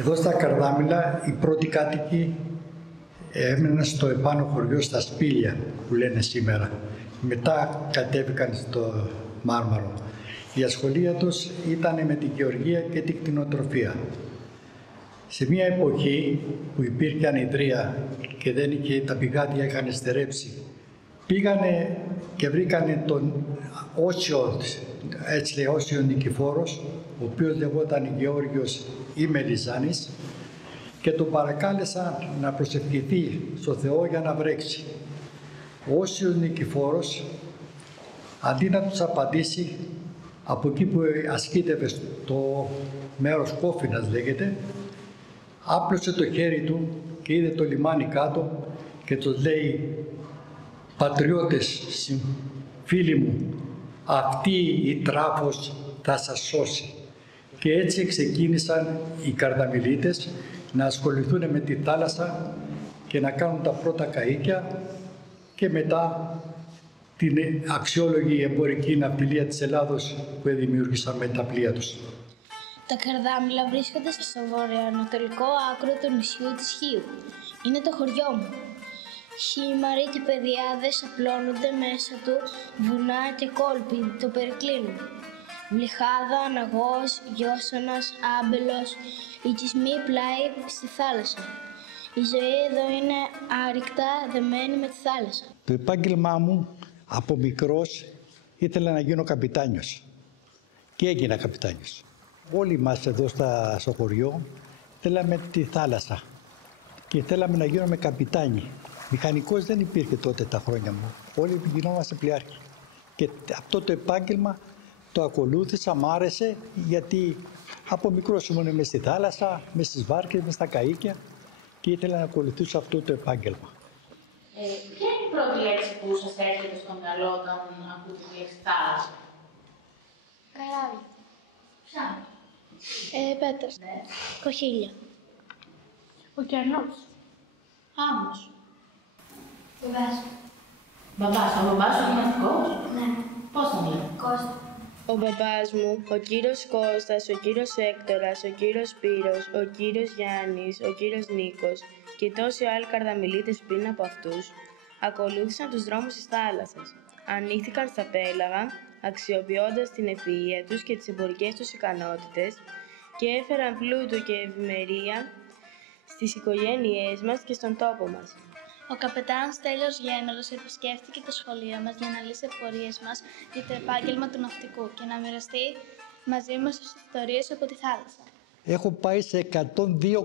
Εδώ στα Καρδάμυλα οι πρώτοι κάτοικοι έμεναν στο επάνω χωριό στα Σπήλια που λένε σήμερα. Μετά κατέβηκαν στο Μάρμαρο. Η ασχολία τους ήταν με την γεωργία και την κτηνοτροφία. Σε μια εποχή που υπήρχε ανιδρία και δεν είχε, τα πηγάδια είχαν στερέψει, πήγανε και βρήκανε τον Όσιο, έτσι λέει, Όσιο Νικηφόρος, ο οποίος λεγόταν Γεώργιος ή Μελιζάνης, και τον παρακάλεσαν να προσευχηθεί στο Θεό για να βρέξει. Ο Όσιος Νικηφόρος, αντί να τους απαντήσει, από εκεί που ασκήτευε στο μέρος Κόφινας λέγεται, άπλωσε το χέρι του και είδε το λιμάνι κάτω και τους λέει: «Πατριώτες, φίλοι μου, αυτή η τράφος θα σας σώσει». Και έτσι ξεκίνησαν οι Καρδαμυλίτες να ασχοληθούν με τη θάλασσα και να κάνουν τα πρώτα καΐκια και μετά την αξιόλογη εμπορική ναυτιλία της Ελλάδος που δημιούργησαν με τα πλοία τους. Τα Καρδάμυλα βρίσκονται στο βορειοανατολικό άκρο του νησιού της Χίου. Είναι το χωριό μου. Χήμαροι και πεδιάδες απλώνονται μέσα του, βουνά και κόλποι το περικλίνουν. Βλυχάδα, Αναγός, Γιώσονας, Άμπελος, οικισμοί πλάι στη θάλασσα. Η ζωή εδώ είναι άρρηκτα δεμένη με τη θάλασσα. Το επάγγελμά μου από μικρός ήθελα να γίνω καπιτάνιος και έγινα καπιτάνιος. Όλοι μας εδώ στο χωριό θέλαμε τη θάλασσα και θέλαμε να γίνουμε καπιτάνοι. Μηχανικός δεν υπήρχε τότε τα χρόνια μου. Όλοι γινόμαστε πλοιάρχοι. Και αυτό το επάγγελμα το ακολούθησα, μ' άρεσε, γιατί από μικρός ήμουν μες στη θάλασσα, μες στις βάρκες, μες στα καΐκια και ήθελα να ακολουθήσω αυτό το επάγγελμα. Ποια είναι η πρώτη λέξη που σας έρχεται στο μυαλό όταν ακούτε τη λέξη θάλασσα? Καράβι. Ψάρι. Πέτρας. Ναι. Κοχύλια. Ωκεανός. Άμμος. Μπαμπάς. Μπαμπάς. Ο μπαμπάς σου είναι ναυτικός? Ναι. Πώς τον λέει? Κώστα. Ο μπαμπάς μου, ο κύριος Κώστας, ο κύριος Έκτορας, ο κύριος Σπύρος, ο κύριος Γιάννης, ο κύριος Νίκος και τόσοι άλλοι Καρδαμυλίτες πριν από αυτούς ακολούθησαν τους δρόμους της θάλασσας. Ανοίχθηκαν στα πέλαγα, αξιοποιώντας την ευφυΐα τους και τις εμπορικές τους ικανότητες και έφεραν πλούτο και ευημερία στις οικογένειές μας και στον τόπο μας. Ο καπετάνος Τέλειος Γένερος επισκέφτηκε το σχολείο μας για να λύσει απορίες μας για το επάγγελμα του ναυτικού και να μοιραστεί μαζί μας τις ιστορίες από τη θάλασσα. Έχω πάει σε 102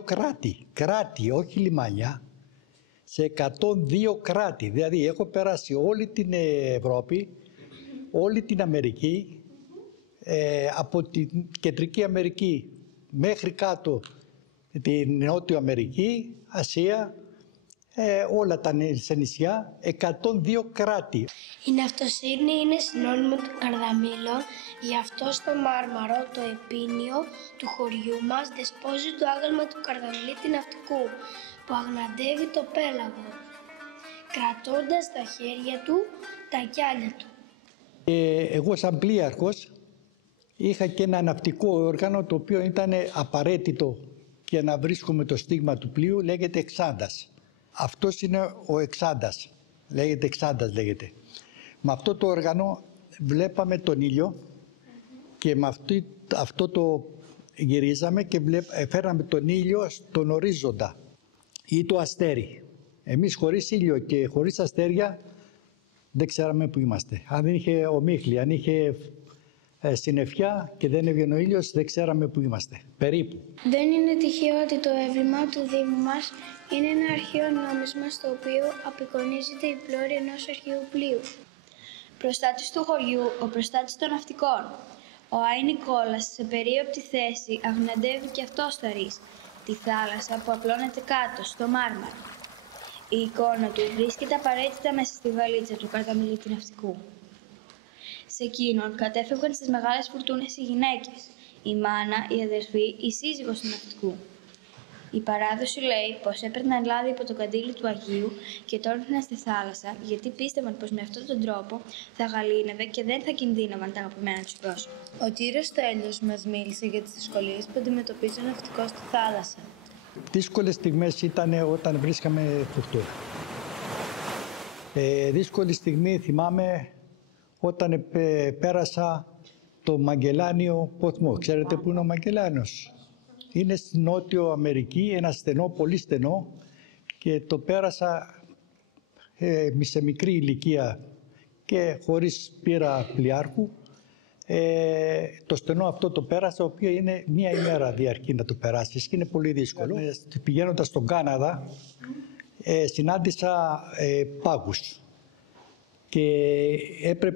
κράτη, όχι λιμάνια, σε 102 κράτη. Δηλαδή έχω περάσει όλη την Ευρώπη, όλη την Αμερική, από την Κεντρική Αμερική μέχρι κάτω την Νότιο Αμερική, Ασία, όλα τα νησιά, 102 κράτη. Η ναυτοσύρνη είναι συνώνυμο των Καρδαμύλων, γι' αυτό στο Μάρμαρο το επίνιο του χωριού μας δεσπόζει το άγαλμα του Καρδαμυλίτη ναυτικού, που αγναντεύει το πέλαγο, κρατώντας στα χέρια του τα κιάλια του. Εγώ σαν πλοίαρχος είχα και ένα ναυτικό όργανο το οποίο ήταν απαραίτητο για να βρίσκουμε το στίγμα του πλοίου, λέγεται εξάντας. Αυτός είναι ο εξάντας, λέγεται. Με αυτό το όργανο βλέπαμε τον ήλιο και με αυτό το γυρίζαμε και φέραμε τον ήλιο στον ορίζοντα ή το αστέρι. Εμείς χωρίς ήλιο και χωρίς αστέρια δεν ξέραμε που είμαστε. Αν δεν είχε ομίχλη, αν είχε συννεφιά και δεν έβγαινε ο ήλιος, δεν ξέραμε που είμαστε. Περίπου. Δεν είναι τυχαίο ότι το έμβλημα του Δήμου μας είναι ένα αρχαίο νόμισμα στο οποίο απεικονίζεται η πλώρη ενός αρχαίου πλοίου. Προστάτης του χωριού, ο προστάτης των ναυτικών. Ο Άι Νικόλας σε περίοπτη θέση αγναντεύει και αυτό στο Ρης, τη θάλασσα που απλώνεται κάτω, στο Μάρμαρο. Η εικόνα του βρίσκεται απαραίτητα μέσα στη βαλίτσα του Καρδαμυλίτη ναυτικού. Σε εκείνον κατέφευγαν στις μεγάλες φουρτούνες οι γυναίκες, η μάνα, η αδερφή, η σύζυγος του ναυτικού. Η παράδοση λέει πως έπαιρναν λάδι από το καντήλι του Αγίου και το έριχναν στη θάλασσα, γιατί πίστευαν πως με αυτόν τον τρόπο θα γαλήνευε και δεν θα κινδύνευαν τα αγαπημένα τους πρόσωπα. Ο κύριος Στέλιος μας μίλησε για τις δυσκολίες που αντιμετωπίζει ο ναυτικός στη θάλασσα. Δύσκολες στιγμές ήταν όταν βρίσκαμε φουρτούνα. Δύσκολη στιγμή θυμάμαι όταν πέρασα το Μαγκελάνιο ποτμό. Ξέρετε πού είναι ο Μαγκελάνιος? Είναι στη Νότιο Αμερική, ένα στενό, πολύ στενό, και το πέρασα σε μικρή ηλικία και χωρίς πείρα πλοιάρχου. Το στενό αυτό το πέρασα, το οποίο είναι μία ημέρα διαρκεί να το περάσεις και είναι πολύ δύσκολο. Πηγαίνοντας στον Κάναδα, συνάντησα πάγους και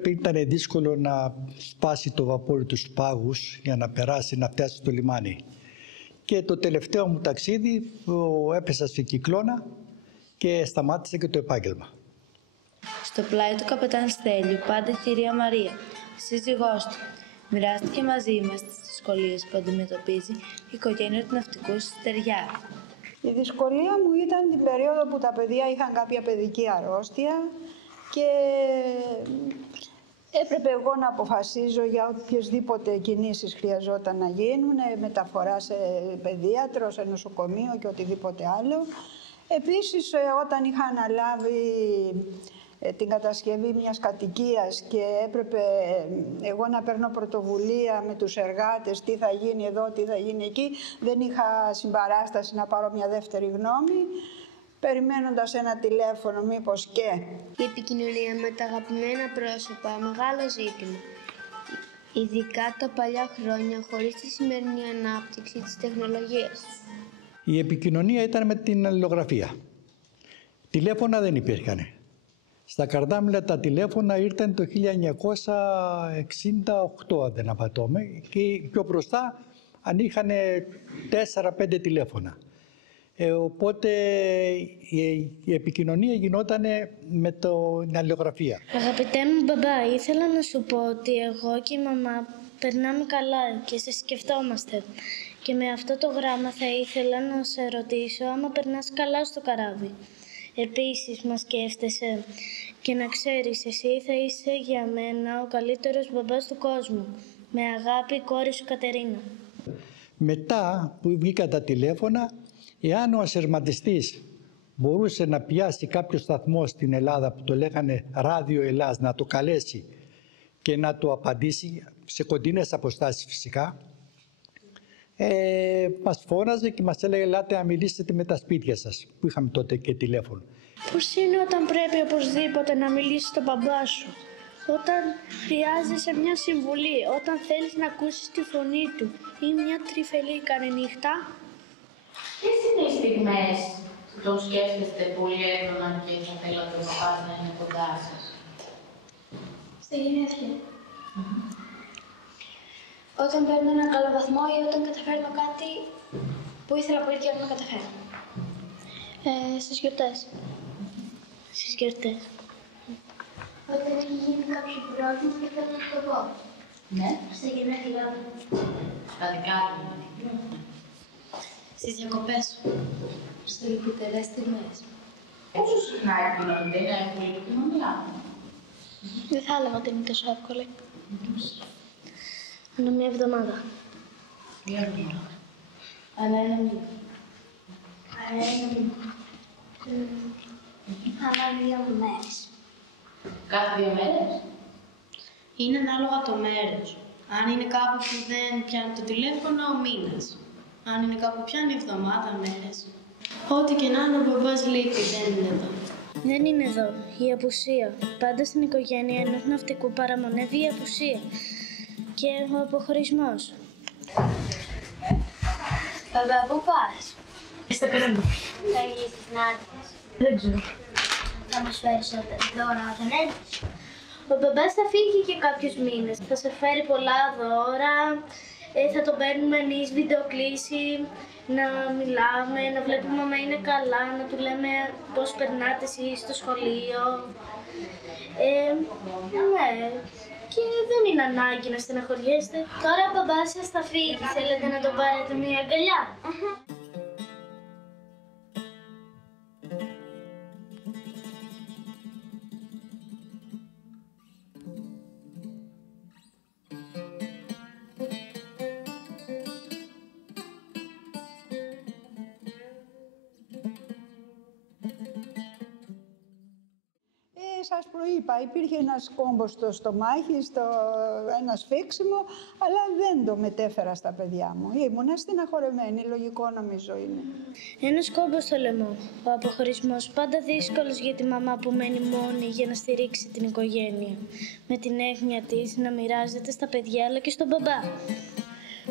ήταν δύσκολο να σπάσει το βαπόρι τους πάγους για να περάσει, να φτάσει στο λιμάνι. Και το τελευταίο μου ταξίδι έπεσα σε κυκλώνα και σταμάτησε και το επάγγελμα. Στο πλάι του καπετάν Στέλιου πάντα η κυρία Μαρία, σύζυγός του, μοιράστηκε μαζί μας τις δυσκολίες που αντιμετωπίζει η οικογένεια του ναυτικού στη Στεριά. Η δυσκολία μου ήταν την περίοδο που τα παιδιά είχαν κάποια παιδική αρρώστια και έπρεπε εγώ να αποφασίζω για οποιασδήποτε κινήσεις χρειαζόταν να γίνουν, μεταφορά σε παιδίατρο, σε νοσοκομείο και οτιδήποτε άλλο. Επίσης, όταν είχα αναλάβει την κατασκευή μιας κατοικίας και έπρεπε εγώ να παίρνω πρωτοβουλία με τους εργάτες τι θα γίνει εδώ, τι θα γίνει εκεί, δεν είχα συμπαράσταση να πάρω μια δεύτερη γνώμη, περιμένοντας ένα τηλέφωνο μήπως και. Η επικοινωνία με τα αγαπημένα πρόσωπα, μεγάλο ζήτημα. Ειδικά τα παλιά χρόνια, χωρίς τη σημερινή ανάπτυξη της τεχνολογίας. Η επικοινωνία ήταν με την αλληλογραφία. Τηλέφωνα δεν υπήρχαν. Στα καρδάμιλα τα τηλέφωνα ήρθαν το 1968, αν δεν απατώμε, και πιο μπροστά αν είχαν 4-5 τηλέφωνα. Οπότε η επικοινωνία γινόταν με την αλληλογραφία. Αγαπητέ μου μπαμπά, ήθελα να σου πω ότι εγώ και η μαμά περνάμε καλά και σε σκεφτόμαστε. Και με αυτό το γράμμα θα ήθελα να σε ρωτήσω άμα περνάς καλά στο καράβι. Επίσης μας σκέφτεσαι και να ξέρεις, εσύ θα είσαι για μένα ο καλύτερος μπαμπάς του κόσμου. Με αγάπη, η κόρη σου Κατερίνα. Μετά που βγήκαν τα τηλέφωνα, εάν ο ασερματιστής μπορούσε να πιάσει κάποιο σταθμό στην Ελλάδα που το λέγανε Ράδιο Ελλάς, να το καλέσει και να το απαντήσει σε κοντινές αποστάσεις φυσικά, μας φώναζε και μας έλεγε ελάτε να μιλήσετε με τα σπίτια σας, που είχαμε τότε και τηλέφωνο. Πώς είναι όταν πρέπει οπωσδήποτε να μιλήσεις στον μπαμπά σου, όταν χρειάζεσαι μια συμβουλή, όταν θέλεις να ακούσεις τη φωνή του ή μια τρυφελή νύχτα? Ποιες είναι οι στιγμές που τον σκέφτεστε πολύ έντονα και θα θέλατε ο παπάς να είναι κοντά σας? Στα γενέθλια. Όταν παίρνω ένα καλό βαθμό ή όταν καταφέρνω κάτι που ήθελα πολύ καιρό να καταφέρω. Στις γιορτές. Στις γιορτές. Όταν έχει γίνει κάποιο πρόβλημα και θέλω να το πω. Ναι. Στα γενέθλιά μου. Στα δικά του. Στις διακοπές. Στις λυπητερές στιγμές. Πόσο συχνά επικοινωνείτε, είναι εύκολη η επικοινωνία? Δεν θα έλεγα ότι είναι τόσο εύκολη. Ανά μια εβδομάδα. Μια εβδομάδα. Ανά ένα μήνα. Ανά ένα μήνα. Ανά 2 μέρες. Κάθε 2 μέρες? Είναι ανάλογα το μέρος. Αν είναι κάπου που δεν πιάνει το τηλέφωνο, μήνας. Αν είναι κάπου πιάνει εβδομάδα, μέρες. Ό,τι και να είναι, ο μπαμπάς λείπει, δεν είναι εδώ. Δεν είναι εδώ. Η απουσία. Πάντα στην οικογένεια ενός ναυτικού παραμονεύει η απουσία. Και ο αποχωρισμός. Μπαμπά, πού πας? Είστε πέραν. Θα γυρίσει στην άδεια. Δεν ξέρω. Θα μας φέρεις δώρα όταν έρθεις? Ο μπαμπάς θα φύγει και κάποιους μήνες. Θα σε φέρει πολλά δώρα. Θα τον παίρνουμε εμείς βιντεοκλήση, να μιλάμε, να βλέπουμε άμα είναι καλά, να του λέμε πώς περνάτε εσείς στο σχολείο. Ναι, και δεν είναι ανάγκη να στεναχωριέστε. Τώρα ο μπαμπάς σας θα φύγει, θέλετε να τον πάρετε μια αγκαλιά? σας προείπα, υπήρχε ένας κόμπος στο στομάχι, ένα σφίξιμο, αλλά δεν το μετέφερα στα παιδιά μου. Ήμουνα στεναχωρεμένη, λογικό νομίζω είναι. Ένας κόμπος στο λαιμό. Ο αποχωρισμός πάντα δύσκολος για τη μαμά που μένει μόνη για να στηρίξει την οικογένεια. Με την έγνοια της να μοιράζεται στα παιδιά αλλά και στον μπαμπά.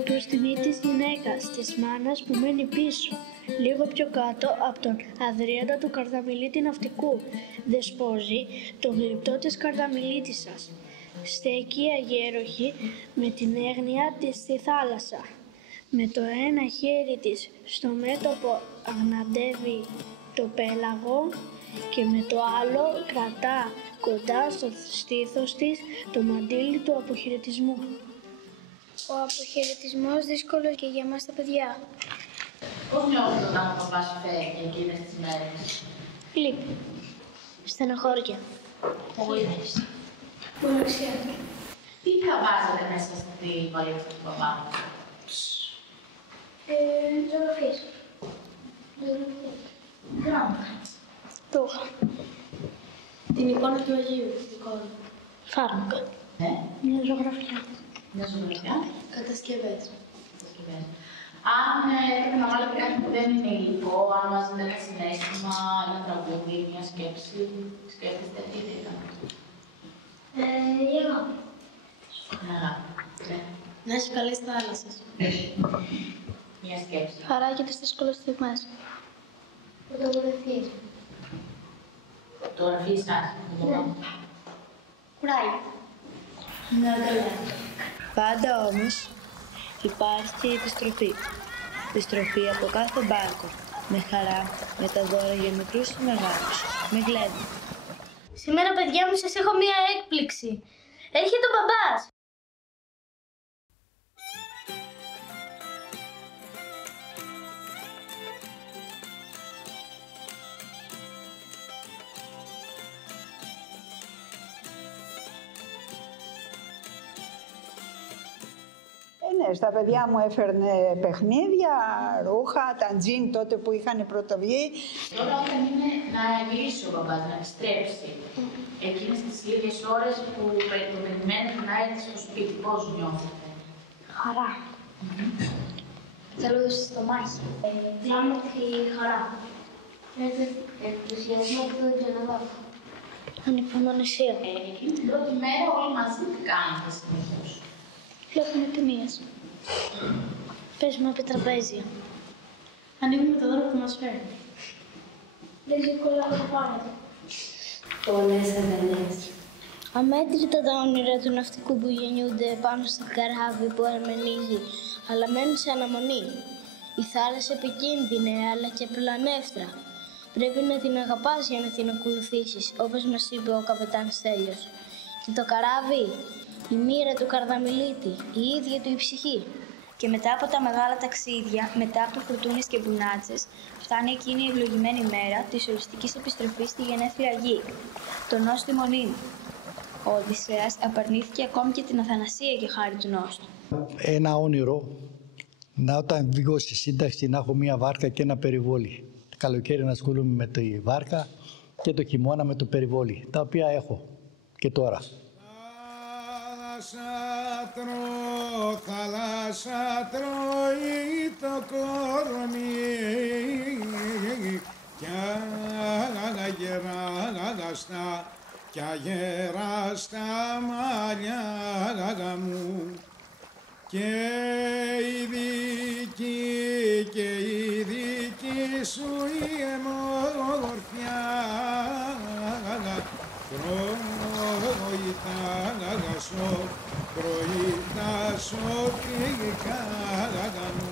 Προς τιμή της γυναίκας, της μάνας που μένει πίσω, λίγο πιο κάτω από τον Αδριάντα του Καρδαμιλίτη Ναυτικού, δεσπόζει τον γλυπτό της Καρδαμιλίτισσας. Στέκει αγέροχη με την έγνοια της στη θάλασσα. Με το ένα χέρι της στο μέτωπο αγναντεύει το πέλαγο και με το άλλο κρατά κοντά στο στήθος της το μαντίλι του αποχαιρετισμού. Ο αποχαιρετισμός δύσκολος και για μας τα παιδιά. Πώς νιώθετε όταν ο παπάς φεύγει εκείνες τις μέρες? Λύπη. Στενοχώρια. Απογοήτευση. Μοναξιά. Τι θα βάζετε μέσα στη βαλίτσα του παπά? Ζωγραφίες. Γράμματα. Ρούχα. Την εικόνα του Αγίου. Φάρμακα. Μια ζωγραφιά. Μια ζωγραφιά. Κατασκευές. Αν έπρεπε να βάλετε κάτι που δεν είναι υλικό, αν βάζετε ένα συναίσθημα, ένα τραγούδι, μια σκέψη, σκέφτεστε τι θα ήταν? Η αγάπη. Ναι. Να έχει καλές θάλασσες. Μια σκέψη. Χαρά για τις δύσκολες στιγμές. Φωτογραφίες. Φωτογραφίες σας. Κουράγιο. Ναι, πάντα όμως υπάρχει και η επιστροφή. Επιστροφή από κάθε μπάρκο. Με χαρά, με τα δώρα για μικρούς και μεγάλους. Με γλέντι. Σήμερα, παιδιά μου, σας έχω μία έκπληξη. Έρχεται ο μπαμπάς. Ναι, στα παιδιά μου έφερνε παιχνίδια, ρούχα, τα τζιν τότε που είχαν πρωτοβγεί. Τώρα όταν είναι να γυρίσει ο μπαμπάς, να επιστρέψει, εκείνες τις λίγες ώρες που το περιμένετε να έρθει στο σπίτι, πώς νιώθετε? Χαρά. Θέλω στο μάχη. Κλάνω τη χαρά. Ενθουσιασμό που δεν ξαναβάφω. Ανυπομονησία. Εκείνη την πρώτη μέρα όλοι μαζί τι κάνετε συνήθως? Βλέπουμε ταινίες. Παίζουμε επί τραπέζια. Ανοίγουμε το δώρο που μας φέρνει. Δεν ξεκολλάω το πάνω του. Πολλές αγκαλιές. Αμέτρητα τα όνειρα του ναυτικού που γεννιούνται πάνω στο καράβι που αρμενίζει, αλλά μένουν σε αναμονή. Η θάλασσα επικίνδυνη, αλλά και πλανεύτρα. Πρέπει να την αγαπάς για να την ακολουθήσεις, όπως μας είπε ο καπετάν Στέλιος. Και το καράβι, η μοίρα του Καρδαμιλίτη, η ίδια του η ψυχή. Και μετά από τα μεγάλα ταξίδια, μετά από φουρτούνες και μπουνάτσες, φτάνει εκείνη η ευλογημένη μέρα της οριστικής επιστροφής στη γενέθλια γη, το νόστιμο νύμ. Ο Οδυσσέας απαρνήθηκε ακόμη και την Αθανασία για χάρη του νόστου. Ένα όνειρο, να όταν βγω στη σύνταξη να έχω μία βάρκα και ένα περιβόλι. Το καλοκαίρι να ασχολούμαι με τη βάρκα και το χειμώνα με το περιβόλι, τα οποία έχω και τώρα. Θάλασσα τρώει το κορμί κι αγεράστα μαλλιά μου και η δική σου η αιμορφιά πρωί τα σωτικά μου.